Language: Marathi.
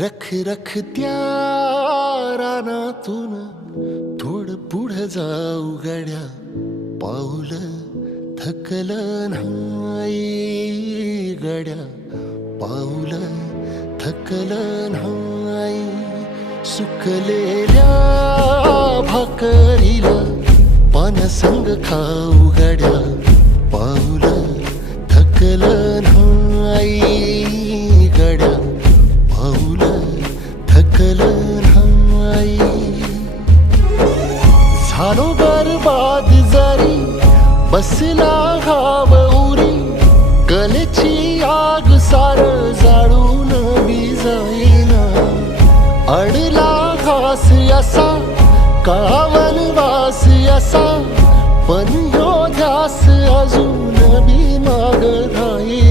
रख रख त्या रानातून थोडं पुढं जाऊ गड्या, पाऊल थकलं नाही गड्या, पाऊल थकलं नाही. सुकलेल्या भाकरीला पानसंग खाऊ गड्या, पाऊल थकलं नाही गड्या, पाऊल थकलं नाही. झालो बरबाद जरी बसला घाव उरी, कलेची आग सार जाळून विजाईना. अडला घास असा काळा वनवास असा, पण ह्यो ध्यास अजून बी माग राही.